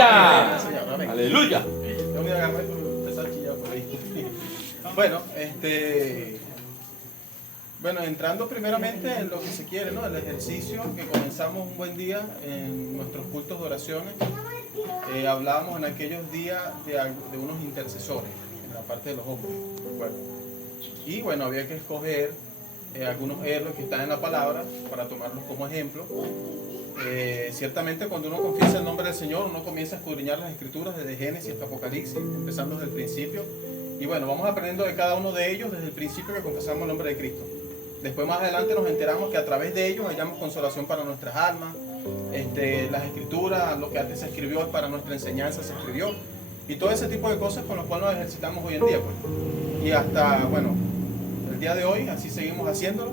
¡Aleluya! ¡Aleluya! Yo me agarré por empezar a chillar por ahí. Bueno, bueno, entrando primeramente en lo que se quiere, ¿no? El ejercicio que comenzamos un buen día en nuestros cultos de oraciones. Hablábamos en aquellos días de unos intercesores, en la parte de los hombres, ¿recuerdo? Y bueno, había que escoger algunos héroes que están en la palabra para tomarlos como ejemplo. Ciertamente cuando uno confiesa el nombre del Señor, uno comienza a escudriñar las escrituras desde Génesis hasta Apocalipsis, empezando desde el principio. Y bueno, vamos aprendiendo de cada uno de ellos desde el principio que confesamos el nombre de Cristo. Después más adelante nos enteramos que a través de ellos hallamos consolación para nuestras almas. Las escrituras, lo que antes se escribió para nuestra enseñanza se escribió. Y todo ese tipo de cosas con las cuales nos ejercitamos hoy en día, pues. Y hasta, bueno, el día de hoy, así seguimos haciéndolo.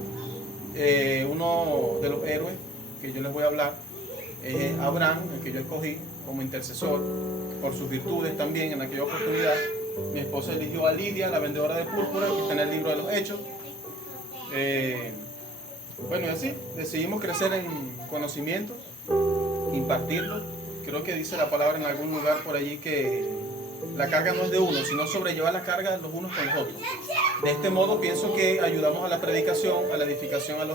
Uno de los héroes que yo les voy a hablar es Abraham, el que yo escogí como intercesor por sus virtudes también en aquella oportunidad. Mi esposa eligió a Lidia, la vendedora de púrpura, que está en el libro de los Hechos. Bueno, y así decidimos crecer en conocimientos, impartirlo. Creo que dice la palabra en algún lugar por allí que la carga no es de uno, sino sobrellevar la carga los unos con los otros. De este modo pienso que ayudamos a la predicación, a la edificación de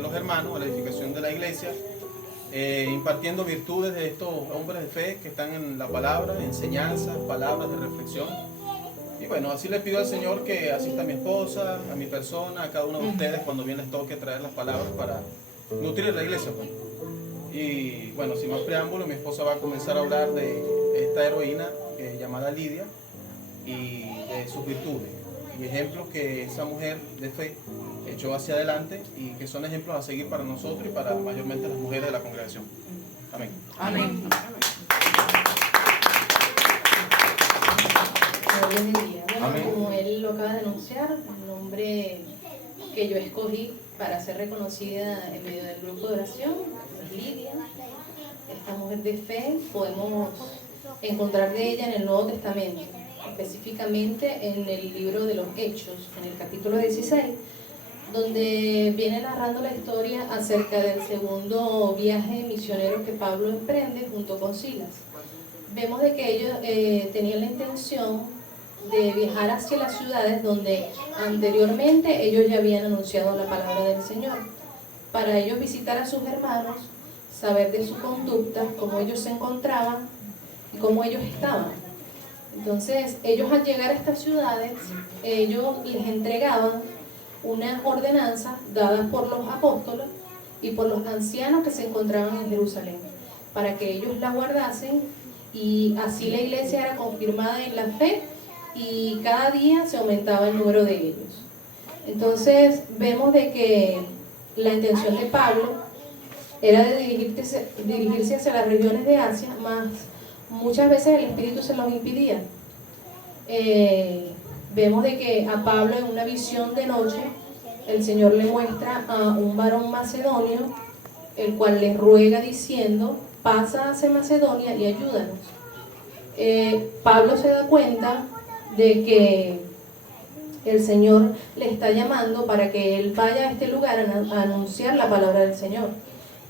los hermanos, a la edificación de la iglesia, impartiendo virtudes de estos hombres de fe que están en la palabra, enseñanzas, palabras de reflexión. Y bueno, así le pido al Señor que asista a mi esposa, a mi persona, a cada uno de ustedes cuando bien les toque traer las palabras para nutrir la iglesia, pues. Y bueno, sin más preámbulo, mi esposa va a comenzar a hablar de esta heroína llamada Lidia y de sus virtudes y ejemplos que esa mujer de fe echó hacia adelante y que son ejemplos a seguir para nosotros y para mayormente las mujeres de la congregación. Amén. Amén. Bueno, Amén. como él lo acaba de anunciar, el nombre que yo escogí para ser reconocida en medio del grupo de oración es Lidia. Esta mujer de fe podemos encontrar de ella en el Nuevo Testamento, específicamente en el libro de los Hechos, en el capítulo 16, donde viene narrando la historia acerca del segundo viaje misionero que Pablo emprende junto con Silas. Vemos de que ellos tenían la intención de viajar hacia las ciudades donde anteriormente ellos ya habían anunciado la palabra del Señor, para ellos visitar a sus hermanos, saber de su conducta, cómo ellos se encontraban y cómo ellos estaban. Entonces ellos al llegar a estas ciudades, ellos les entregaban unas ordenanzas dadas por los apóstoles y por los ancianos que se encontraban en Jerusalén, para que ellos la guardasen, y así la iglesia era confirmada en la fe y cada día se aumentaba el número de ellos. Entonces vemos de que la intención de Pablo era de dirigirse hacia las regiones de Asia, mas muchas veces el Espíritu se los impidía. Vemos de que a Pablo en una visión de noche el Señor le muestra a un varón macedonio, el cual le ruega diciendo: pasa hacia Macedonia y ayúdanos. Pablo se da cuenta de que el Señor le está llamando para que él vaya a este lugar a anunciar la palabra del Señor.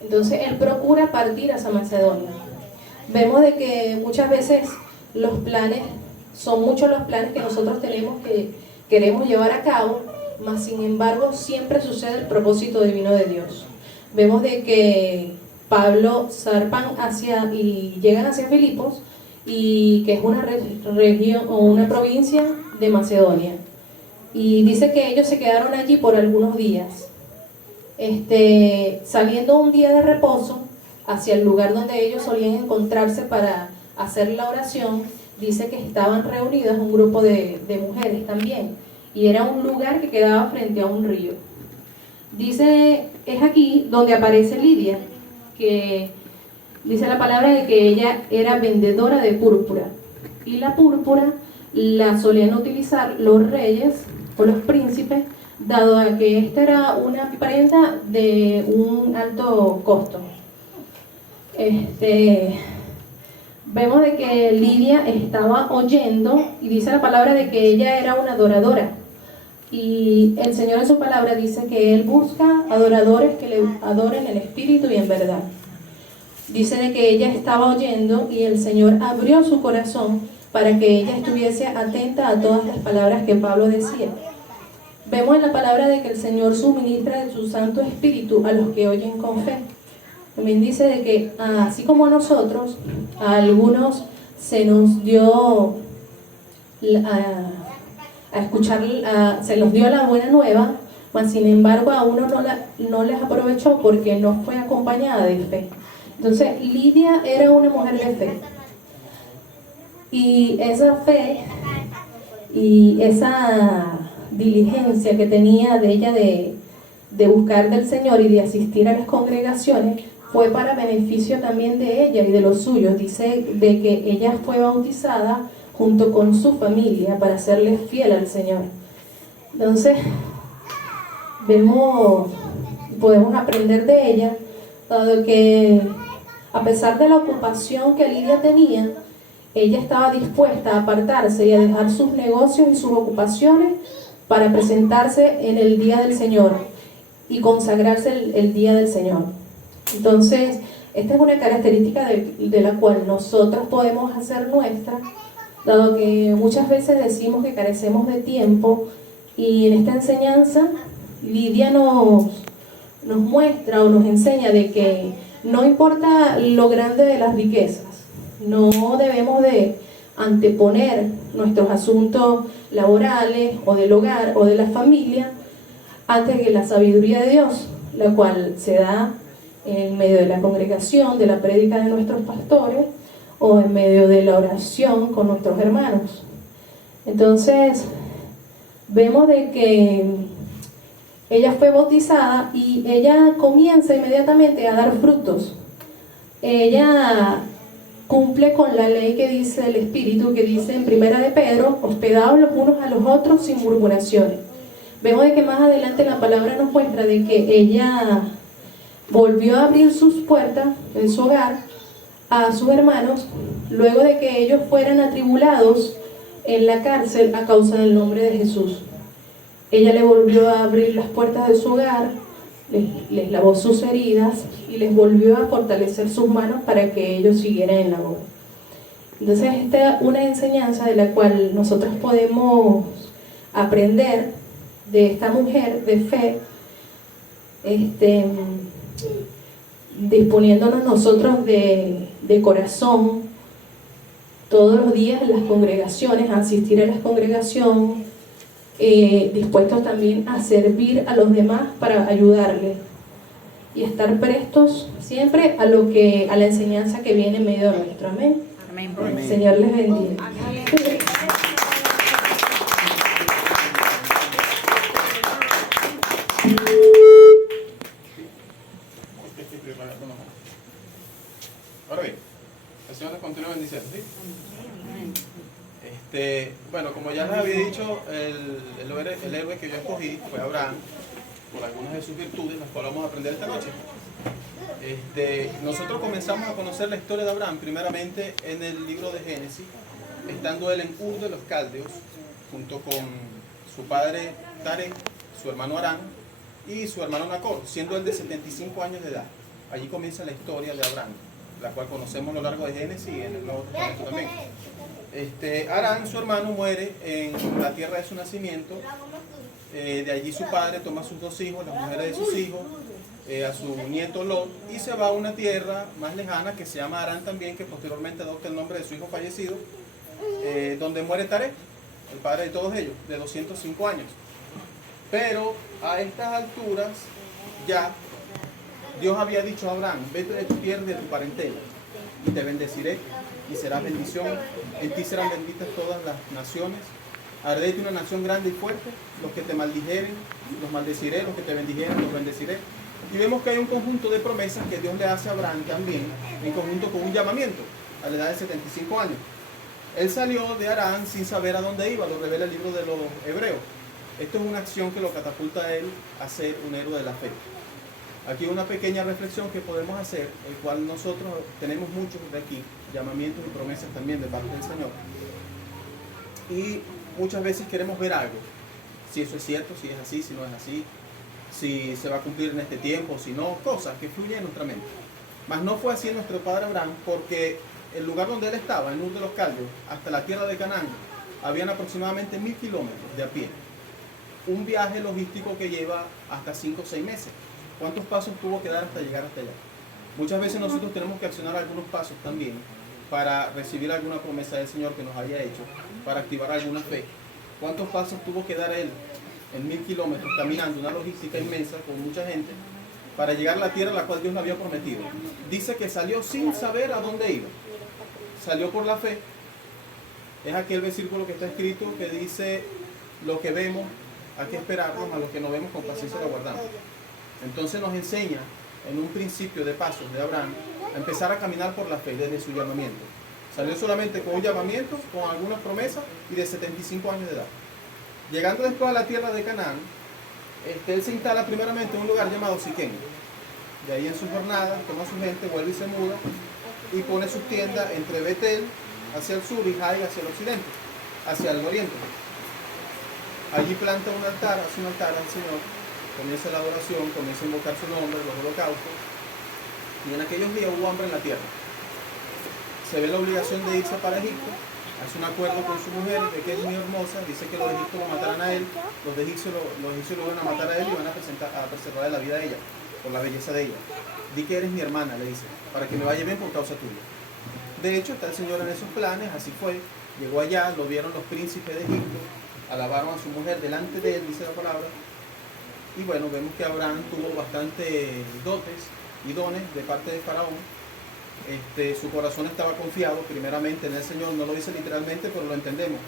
Entonces él procura partir hacia Macedonia. Vemos de que muchas veces son muchos los planes que nosotros tenemos, que queremos llevar a cabo, mas sin embargo siempre sucede el propósito divino de Dios. Vemos de que Pablo zarpan y llegan hacia Filipos, y que es una región o una provincia de Macedonia, y dice que ellos se quedaron allí por algunos días. Saliendo un día de reposo hacia el lugar donde ellos solían encontrarse para hacer la oración, dice que estaban reunidas un grupo de mujeres también, y era un lugar que quedaba frente a un río. Dice, es aquí donde aparece Lidia, que dice la palabra de que ella era vendedora de púrpura, y la púrpura la solían utilizar los reyes o los príncipes, dado a que esta era una prenda de un alto costo. Vemos de que Lidia estaba oyendo, y dice la palabra de que ella era una adoradora, y el Señor en su palabra dice que Él busca adoradores que le adoren en espíritu y en verdad. dice de que ella estaba oyendo y el Señor abrió su corazón para que ella estuviese atenta a todas las palabras que Pablo decía. Vemos en la palabra de que el Señor suministra de su Santo Espíritu a los que oyen con fe. También dice de que así como a nosotros, a algunos se nos dio a escuchar, se nos dio la buena nueva, mas sin embargo a uno no les aprovechó porque no fue acompañada de fe. Entonces Lidia era una mujer de fe, y esa fe y esa diligencia que tenía de ella de buscar del Señor y de asistir a las congregaciones fue para beneficio también de ella y de los suyos. Dice de que ella fue bautizada junto con su familia para serle fiel al Señor. Entonces podemos aprender de ella, dado que a pesar de la ocupación que Lidia tenía, ella estaba dispuesta a apartarse y a dejar sus negocios y sus ocupaciones para presentarse en el día del Señor y consagrarse el día del Señor. Entonces, esta es una característica de la cual nosotros podemos hacer nuestra, dado que muchas veces decimos que carecemos de tiempo, y en esta enseñanza Lidia nos muestra o nos enseña de que no importa lo grande de las riquezas, no debemos de anteponer nuestros asuntos laborales o del hogar o de la familia antes que la sabiduría de Dios, la cual se da en medio de la congregación, de la prédica de nuestros pastores o en medio de la oración con nuestros hermanos. Entonces vemos de que ella fue bautizada y ella comienza inmediatamente a dar frutos. Ella cumple con la ley que dice el Espíritu, que dice en Primera de Pedro: hospedaos los unos a los otros sin murmuraciones. Vemos de que más adelante la palabra nos muestra de que ella volvió a abrir sus puertas en su hogar a sus hermanos, luego de que ellos fueran atribulados en la cárcel a causa del nombre de Jesús. Ella le volvió a abrir las puertas de su hogar, les lavó sus heridas y les volvió a fortalecer sus manos para que ellos siguieran en la obra. Entonces esta es una enseñanza de la cual nosotros podemos aprender de esta mujer de fe, disponiéndonos nosotros de corazón todos los días en las congregaciones, a asistir a las congregaciones, dispuestos también a servir a los demás para ayudarles y estar prestos siempre a la enseñanza que viene en medio nuestro. Amén. Amén. El Señor les bendiga. Amén. Ahora bien, el Señor nos continúa bendiciendo, ¿sí? Bueno, como ya les había dicho, el héroe que yo escogí fue Abraham, por algunas de sus virtudes, las cuales vamos a aprender esta noche. Nosotros comenzamos a conocer la historia de Abraham primeramente en el libro de Génesis, estando él en Ur de los Caldeos, junto con su padre Taré, su hermano Harán y su hermano Nacor, siendo él de 75 años de edad. Allí comienza la historia de Abraham, la cual conocemos a lo largo de Génesis y en el Nuevo Testamento también. Harán, su hermano, muere en la tierra de su nacimiento. De allí su padre toma a sus dos hijos, las mujeres de sus hijos, a su nieto Lot, y se va a una tierra más lejana que se llama Harán también, que posteriormente adopta el nombre de su hijo fallecido, donde muere Taré, el padre de todos ellos, de 205 años. Pero a estas alturas ya Dios había dicho a Abraham: vete de tu tierra y de tu parentela, y te bendeciré, y serás bendición. En ti serán benditas todas las naciones. Haré de ti una nación grande y fuerte. Los que te maldijeren, los maldeciré. Los que te bendijeren, los bendeciré. Y vemos que hay un conjunto de promesas que Dios le hace a Abraham también, en conjunto con un llamamiento, a la edad de 75 años. Él salió de Harán sin saber a dónde iba, lo revela el libro de los Hebreos. Esto es una acción que lo catapulta a él a ser un héroe de la fe. Aquí una pequeña reflexión que podemos hacer, el cual nosotros tenemos muchos de aquí, llamamientos y promesas también de parte del Señor. Y muchas veces queremos ver algo, si eso es cierto, si es así, si no es así, si se va a cumplir en este tiempo, si no, cosas que fluyen en nuestra mente. Mas no fue así en nuestro padre Abraham, porque el lugar donde él estaba, en Ur de los Caldeos, hasta la tierra de Canaán, habían aproximadamente 1000 kilómetros de a pie. Un viaje logístico que lleva hasta 5 o 6 meses. ¿Cuántos pasos tuvo que dar hasta llegar hasta allá? Muchas veces nosotros tenemos que accionar algunos pasos también para recibir alguna promesa del Señor que nos haya hecho, para activar alguna fe. ¿Cuántos pasos tuvo que dar él en 1000 kilómetros caminando, una logística inmensa con mucha gente, para llegar a la tierra a la cual Dios le había prometido? Dice que salió sin saber a dónde iba. Salió por la fe. Es aquel versículo que está escrito que dice: lo que vemos hay que esperarlo, a lo que no vemos con paciencia lo guardamos. Entonces nos enseña en un principio de pasos de Abraham a empezar a caminar por la fe desde su llamamiento. Salió solamente con un llamamiento, con algunas promesas, y de 75 años de edad. Llegando después a la tierra de Canaán, él se instala primeramente en un lugar llamado Siquem. De ahí en sus jornadas toma su gente, vuelve y se muda y pone sus tiendas entre Betel hacia el sur y Jai hacia el occidente, hacia el oriente. Allí planta un altar, hace un altar al Señor, comienza la adoración, comienza a invocar su nombre, los holocaustos, y en aquellos días hubo hambre en la tierra. Se ve la obligación de irse para Egipto, hace un acuerdo con su mujer de que es muy hermosa, dice que los egipcios lo matarán a él, los egipcios lo van a matar a él y van a preservar la vida de ella, por la belleza de ella. Di que eres mi hermana, le dice, para que me vaya bien por causa tuya. De hecho, está el Señor en esos planes, así fue. Llegó allá, lo vieron los príncipes de Egipto, alabaron a su mujer delante de él, dice la palabra. Y bueno, vemos que Abraham tuvo bastantes dotes y dones de parte de Faraón. Su corazón estaba confiado primeramente en el Señor, no lo dice literalmente, pero lo entendemos.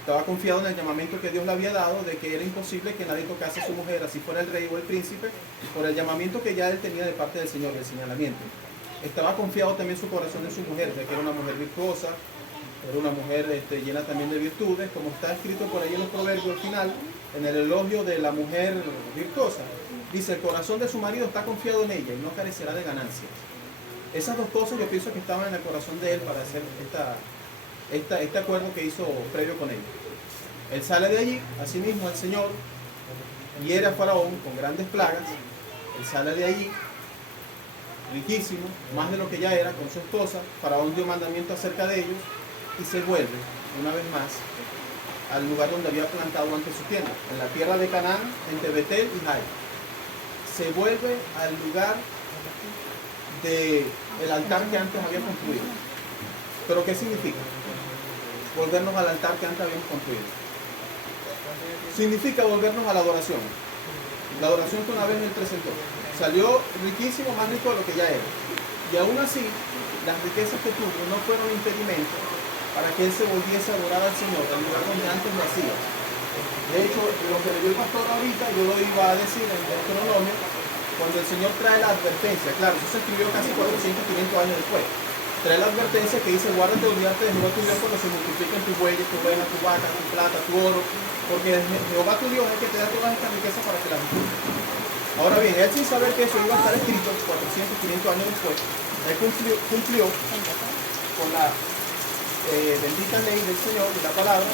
Estaba confiado en el llamamiento que Dios le había dado, de que era imposible que nadie tocase a su mujer, así fuera el rey o el príncipe, por el llamamiento que ya él tenía de parte del Señor, el señalamiento. Estaba confiado también su corazón en su mujer, de que era una mujer virtuosa, era una mujer llena también de virtudes, como está escrito por ahí en los proverbios al final, en el elogio de la mujer virtuosa. Dice: el corazón de su marido está confiado en ella y no carecerá de ganancias. Esas dos cosas yo pienso que estaban en el corazón de él para hacer este acuerdo que hizo previo con ella. Él sale de allí, asimismo el Señor hiere a Faraón con grandes plagas. Él sale de allí riquísimo, más de lo que ya era, con su esposa. Faraón dio mandamiento acerca de ellos y se vuelve una vez más al lugar donde había plantado antes su tienda, en la tierra de Canaán, entre Betel y Jai. Se vuelve al lugar del altar que antes había construido. ¿Pero qué significa? Volvernos al altar que antes habíamos construido. Significa volvernos a la adoración. La adoración que una vez él presentó. Salió riquísimo, más rico de lo que ya era. Y aún así, las riquezas que tuvo no fueron impedimento para que él se volviese a adorar al Señor, al lugar donde antes lo hacía. De hecho, lo que leyó el pastor ahorita, yo lo iba a decir en Deuteronomio, cuando el Señor trae la advertencia. Claro, eso se escribió casi 400, 500 años después. Trae la advertencia que dice: guárdate de olvidarte de Jehová tu Dios cuando se multipliquen tus bueyes, tu ovejas, tu vaca, tu plata, tu oro, porque Jehová tu Dios es el que te da todas estas riquezas para que las disfrutes. Ahora bien, él, sin saber que eso iba a estar escrito 400, 500 años después, él cumplió con la bendita ley del Señor y la palabra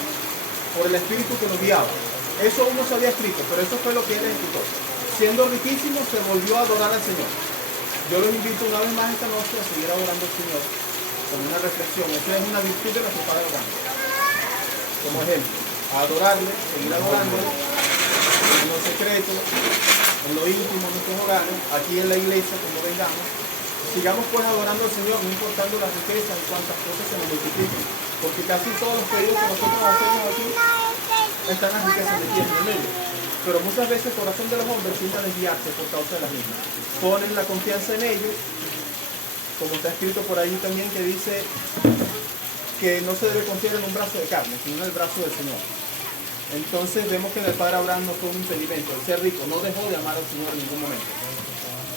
por el Espíritu que nos guiaba. Eso aún no se había escrito, pero eso fue lo que él ejecutó. Siendo riquísimo, se volvió a adorar al Señor. Yo los invito una vez más esta noche a seguir adorando al Señor con una reflexión. Esa es una virtud de nuestro Padre Abraham. Como ejemplo, a adorarle, seguir adorándole en lo secreto, en lo íntimo, en nuestros hogares, aquí en la iglesia, cuando vengamos. Sigamos pues adorando al Señor, no importando las riquezas y cuántas cosas se nos multipliquen, porque casi todos los pedidos que nosotros hacemos aquí están las riquezas de tierra en el medio. Pero muchas veces el corazón de los hombres tiende a desviarse por causa de las mismas. Ponen la confianza en ellos, como está escrito por ahí también, que dice que no se debe confiar en un brazo de carne, sino en el brazo del Señor. Entonces vemos que en el Padre Abraham no fue un impedimento. El ser rico no dejó de amar al Señor en ningún momento.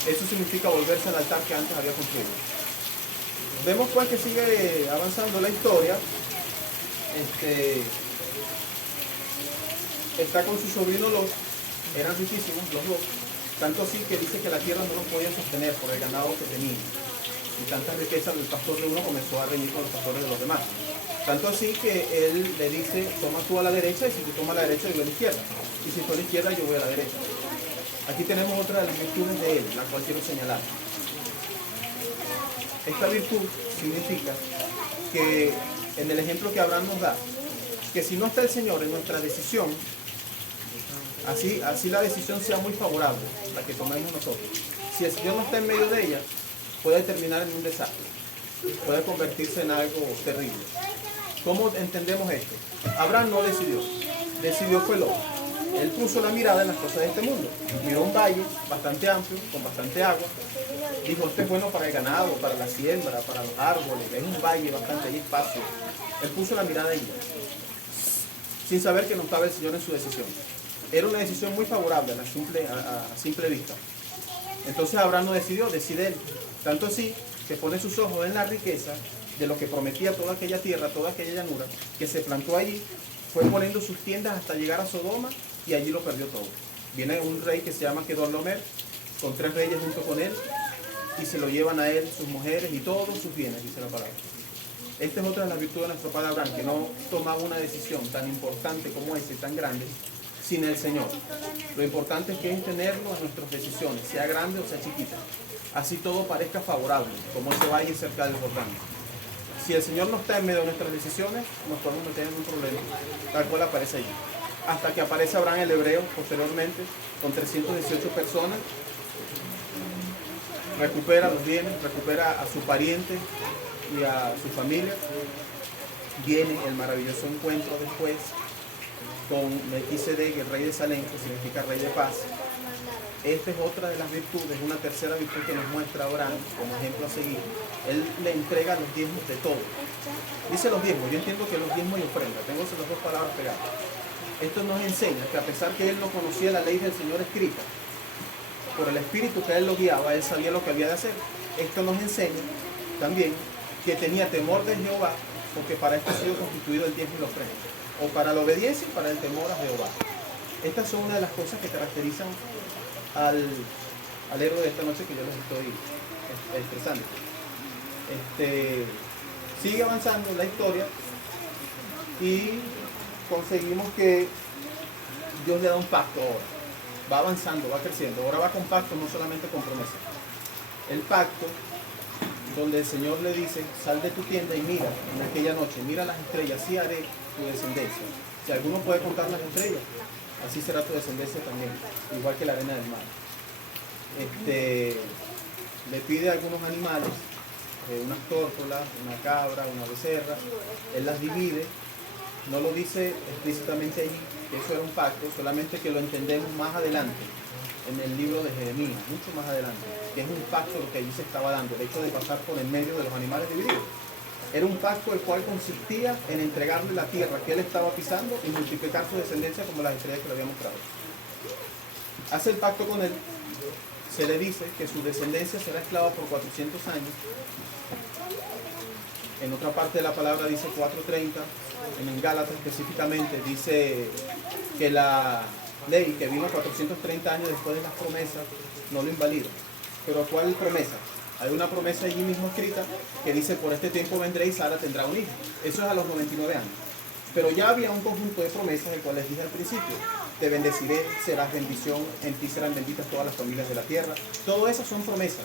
Eso significa volverse al altar que antes había construido. Vemos pues que sigue avanzando la historia. Está con su sobrino Lot, eran riquísimos los dos, tanto así que dice que la tierra no los podía sostener por el ganado que tenían. Y tantas riquezas, el pastor de uno comenzó a reñir con los pastores de los demás. Tanto así que él le dice: toma tú a la derecha, y si tú tomas a la derecha, yo voy a la izquierda. Y si tú a la izquierda, yo voy a la derecha. Aquí tenemos otra de las virtudes de él, la cual quiero señalar. Esta virtud significa que, en el ejemplo que Abraham nos da, que si no está el Señor en nuestra decisión, así la decisión sea muy favorable, la que tomemos nosotros, si el Señor no está en medio de ella, puede terminar en un desastre, puede convertirse en algo terrible. ¿Cómo entendemos esto? Abraham no decidió fue Lot. Él puso la mirada en las cosas de este mundo. Miró un valle bastante amplio, con bastante agua. Dijo, esto es bueno para el ganado, para la siembra, para los árboles. Es un valle bastante, hay espacio. Él puso la mirada ahí, sin saber que no estaba el Señor en su decisión. Era una decisión muy favorable a simple vista. Entonces Abraham no decidió, decide él. Tanto así que pone sus ojos en la riqueza de lo que prometía toda aquella tierra, toda aquella llanura, que se plantó allí, fue poniendo sus tiendas hasta llegar a Sodoma y allí lo perdió todo. Viene un rey que se llama Kedorlaomer, con 3 reyes junto con él, y se lo llevan a él, sus mujeres y todos sus bienes, dice la palabra. Esta es otra de las virtudes de nuestro padre Abraham, que no tomaba una decisión tan importante como esta y tan grande sin el Señor. Lo importante es que es tenerlo en nuestras decisiones, sea grande o sea chiquita. Así todo parezca favorable, como ese valle cerca del Jordán. Si el Señor no está en medio de nuestras decisiones, nos podemos meter en un problema, tal cual aparece allí. Hasta que aparece Abraham el hebreo posteriormente, con 318 personas, recupera los bienes, recupera a su pariente y a su familia. Viene el maravilloso encuentro después con Melquisedec, el rey de Salem, que significa rey de paz. Esta es otra de las virtudes, una tercera virtud que nos muestra Abraham como ejemplo a seguir. Él le entrega los diezmos de todo. Dice los diezmos, yo entiendo que los diezmos y ofrenda, tengo esas dos palabras pegadas. Esto nos enseña que a pesar que él no conocía la ley del Señor escrita, por el Espíritu que él lo guiaba, él sabía lo que había de hacer. Esto nos enseña también que tenía temor de Jehová, porque para esto ha sido constituido el diezmo y la ofrenda, o para la obediencia y para el temor a Jehová. Estas son una de las cosas que caracterizan al héroe de esta noche que yo les estoy expresando. Sigue avanzando la historia y conseguimos que Dios le da un pacto ahora. Va avanzando, va creciendo. Ahora va con pacto, no solamente con promesa. El pacto donde el Señor le dice, sal de tu tienda y mira en aquella noche, mira las estrellas, así haré tu descendencia. Si alguno puede contar las estrellas, así será tu descendencia también, igual que la arena del mar. Le pide a algunos animales, unas tórtolas, una cabra, una becerra, él las divide, no lo dice explícitamente allí, que eso era un pacto, solamente que lo entendemos más adelante, en el libro de Jeremías, mucho más adelante, que es un pacto lo que allí se estaba dando, el hecho de pasar por en medio de los animales divididos. Era un pacto el cual consistía en entregarle la tierra que él estaba pisando y multiplicar su descendencia como las estrellas que le había mostrado. Hace el pacto con él, se le dice que su descendencia será esclava por 400 años. En otra parte de la palabra dice 430, en Gálatas específicamente dice que la ley que vino 430 años después de las promesas no lo invalida. Pero ¿cuál promesa? Hay una promesa allí mismo escrita que dice, por este tiempo vendré y Sara tendrá un hijo. Eso es a los 99 años. Pero ya había un conjunto de promesas, el cual les dije al principio. Te bendeciré, serás bendición, en ti serán benditas todas las familias de la tierra. Todas esas son promesas.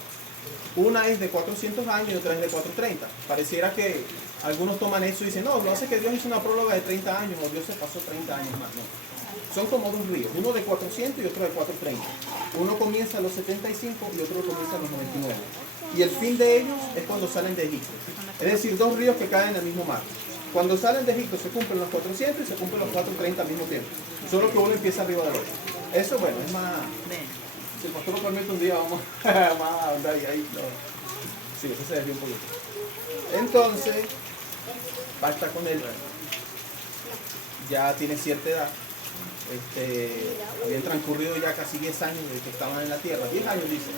Una es de 400 años y otra es de 430. Pareciera que algunos toman eso y dicen, no, lo hace que Dios hizo una próloga de 30 años o Dios se pasó 30 años más. No. Son como dos ríos, uno de 400 y otro de 430. Uno comienza a los 75 y otro comienza a los 99. Y el fin de ellos es cuando salen de Egipto. Es decir, dos ríos que caen en el mismo mar. Cuando salen de Egipto se cumplen los 400 y se cumplen los 430 al mismo tiempo. Solo que uno empieza arriba del otro. Eso, bueno, es más... Si el pastor lo permite un día, vamos a andar ahí. No. Sí, eso se desvió un poquito. Entonces, basta con él. Ya tiene cierta edad. Habían transcurrido ya casi 10 años desde que estaban en la tierra. 10 años, dice.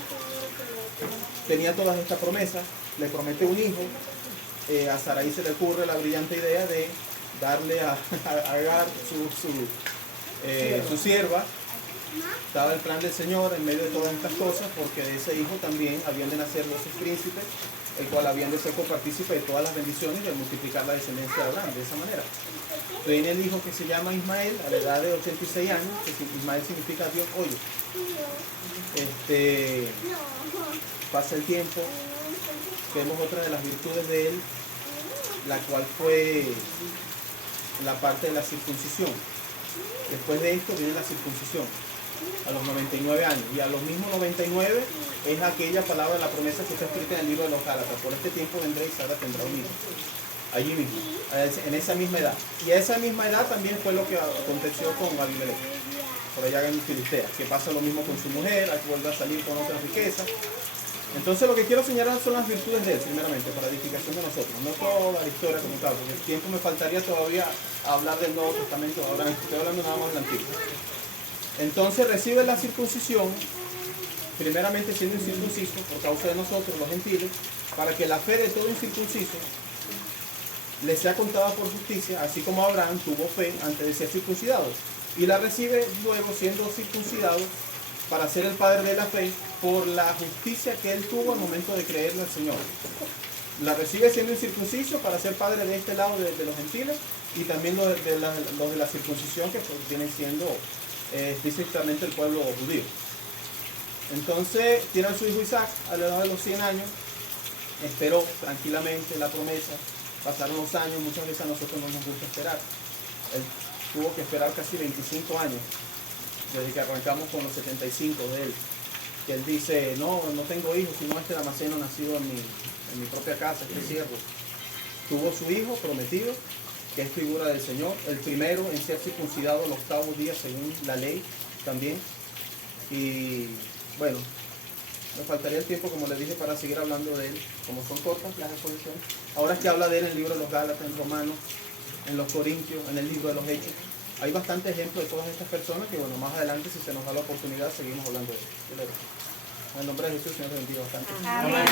Tenía todas estas promesas. Le promete un hijo. A Sarai se le ocurre la brillante idea de darle a Agar su sierva. Estaba el plan del Señor en medio de todas estas cosas, porque de ese hijo también habían de nacer 12 príncipes, el cual habían de ser copartícipe de todas las bendiciones y de multiplicar la descendencia de Abraham de esa manera. Viene el hijo que se llama Ismael a la edad de 86 años, que Ismael significa Dios oye. Pasa el tiempo, vemos otra de las virtudes de él, la cual fue la parte de la circuncisión. Después de esto viene la circuncisión, a los 99 años. Y a los mismos 99 es aquella palabra de la promesa que está escrita en el libro de los Gálatas: por este tiempo vendré y Sara tendrá un hijo. Allí mismo, en esa misma edad. Y a esa misma edad también fue lo que aconteció con Abimelech, por allá en Filistea, que pasa lo mismo con su mujer, que vuelve a salir con otra riqueza. Entonces lo que quiero señalar son las virtudes de él, primeramente, para edificación de nosotros, no toda la historia como tal, porque el tiempo me faltaría todavía hablar del Nuevo Testamento, ahora estoy hablando nada más del Antiguo. Entonces recibe la circuncisión, primeramente siendo incircunciso, por causa de nosotros, los gentiles, para que la fe de todo incircunciso le sea contada por justicia, así como Abraham tuvo fe antes de ser circuncidado, y la recibe luego siendo circuncidado para ser el padre de la fe por la justicia que él tuvo al momento de creerle al Señor. La recibe siendo incircunciso para ser padre de este lado de los gentiles, y también los de la circuncisión, que pues vienen siendo estrictamente el pueblo judío. Entonces tiene a su hijo Isaac a la edad de los 100 años, esperó tranquilamente la promesa. Pasaron los años, muchas veces a nosotros no nos gusta esperar. Él tuvo que esperar casi 25 años, desde que arrancamos con los 75 de él. Que él dice, no tengo hijos, sino este damaseno nacido en mi propia casa, este siervo. Tuvo su hijo prometido, que es figura del Señor, el primero en ser circuncidado el 8º día según la ley también. Y bueno, me faltaría el tiempo, como les dije, para seguir hablando de él, como son cortas las exposiciones. Ahora es que habla de él en el libro de los Gálatas, en Romanos, en los Corintios, en el libro de los Hechos. Hay bastantes ejemplos de todas estas personas que, bueno, más adelante, si se nos da la oportunidad, seguimos hablando de él. En el nombre de Jesús, Señor, bendiga bastante. Amén.